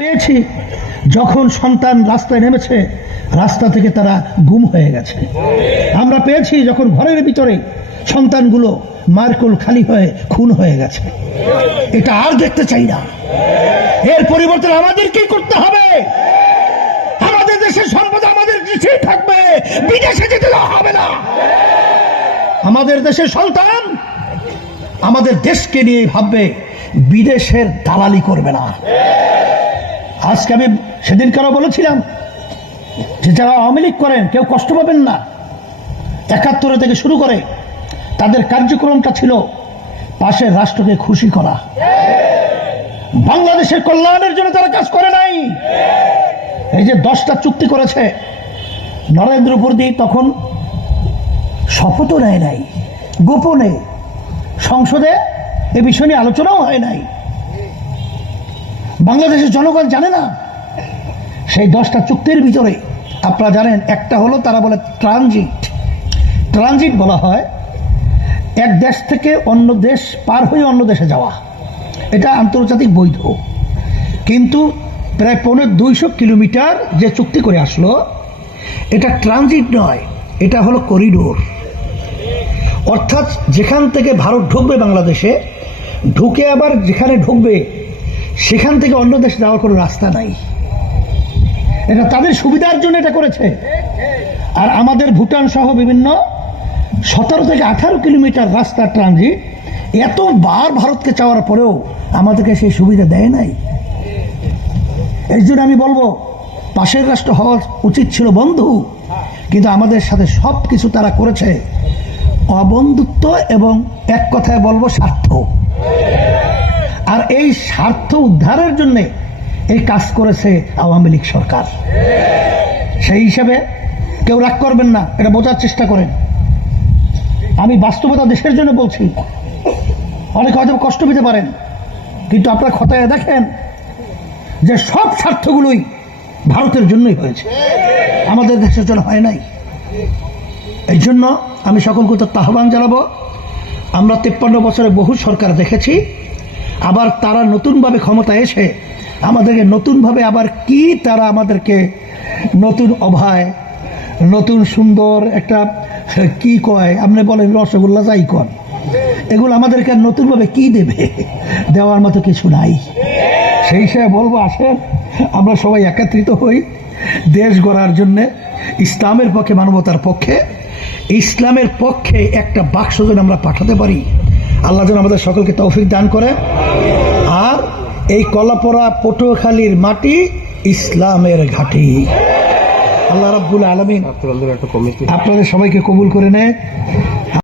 পেয়েছি। যখন সন্তান রাস্তায় নেমেছে, রাস্তা থেকে তারা গুম হয়ে গেছে। আমরা পেয়েছি যখন ঘরের ভিতরে সন্তানগুলো মারকুল খালি হয়ে, খুন হয়ে গেছে। এটা আর দেখতে চাই না। এর পরিবর্তন আমাদেরকেই করতে হবে। আমাদের দেশের সম্পদ আমাদের দেশেই থাকবে। বিদেশে যেতে হবে না। আমাদের দেশের সন্তান আমাদের দেশকে নিয়ে ভাববে, বিদেশের দালালি করবে না। আজকে আমি সেদিনকারও বলেছিলাম যে যারা আওয়ামী লীগ করেন, কেউ কষ্ট পাবেন না। একাত্তরে থেকে শুরু করে তাদের কার্যক্রমটা ছিল পাশের রাষ্ট্রকে খুশি করা। বাংলাদেশের কল্যাণের জন্য তারা কাজ করে নাই। এই যে দশটা চুক্তি করেছে নরেন্দ্র মোদী, তখন শপথও নেয় নাই। গোপনে সংসদে এ বিষয় নিয়ে আলোচনাও হয় নাই। বাংলাদেশের জনগণ জানে না। সেই দশটা চুক্তির ভিতরে আপনারা জানেন, একটা হলো তারা বলে ট্রানজিট। ট্রানজিট বলা হয় এক দেশ থেকে অন্য দেশ পার হয়ে অন্য দেশে যাওয়া। এটা আন্তর্জাতিক বৈধ। কিন্তু প্রায় পৌনে দুইশো কিলোমিটার যে চুক্তি করে আসলো, এটা ট্রানজিট নয়, এটা হলো করিডোর। অর্থাৎ যেখান থেকে ভারত ঢুকবে বাংলাদেশে, ঢুকে আবার যেখানে ঢুকবে সেখান থেকে অন্য দেশে যাওয়ার কোনো রাস্তা নাই। এটা তাদের সুবিধার জন্য এটা করেছে। আর আমাদের ভুটান সহ বিভিন্ন সতেরো থেকে আঠারো কিলোমিটার রাস্তা ট্রানজিট এতবার ভারতকে চাওয়ার পরেও আমাদেরকে সেই সুবিধা দেয় নাই। এই জন্য আমি বলব, পাশের রাষ্ট্র হওয়া উচিত ছিল বন্ধু, কিন্তু আমাদের সাথে সব কিছু তারা করেছে। অবন্ধুত্ব এবং এক কথায় বলব, স্বার্থ। আর এই স্বার্থ উদ্ধারের জন্য এই কাজ করেছে আওয়ামী লীগ সরকার। সেই হিসাবে কেউ রাগ করবেন না, এটা বোঝার চেষ্টা করেন। আমি বাস্তবতা দেশের জন্য বলছি। অনেক হয়তো কষ্ট পেতে পারেন, কিন্তু আপনার খতায় দেখেন যে সব স্বার্থগুলোই ভারতের জন্যই হয়েছে। আমাদের দেশের জন্য হয় নাই। এই জন্য আমি সকলকে তো আহ্বান জানাব, আমরা তেপ্পান্ন বছরে বহু সরকার দেখেছি আবার তারা নতুনভাবে ক্ষমতা এসে আমাদেরকে নতুনভাবে আবার কি তারা আমাদেরকে নতুন অভয়, নতুন সুন্দর একটা কি কয়? আপনি বলেন, রসগোল্লা যাই কন। এগুলো আমাদেরকে নতুনভাবে কি দেবে? দেওয়ার মতো কিছু নাই। সেই হিসাবে বলব, আসেন, আমরা সবাই একত্রিত হই দেশ গড়ার জন্য, ইসলামের পক্ষে, মানবতার পক্ষে। ইসলামের পক্ষে একটা বাক্স যেন আমরা পাঠাতে পারি। আল্লাহ যেন আমাদের সকলকে তৌফিক দান করে। আর এই কলাপড়া পটুয়াখালীর মাটি ইসলামের ঘাটি। আল্লাহ রাবুল আলমিন আপনাদের সবাইকে কবুল করে নেয়।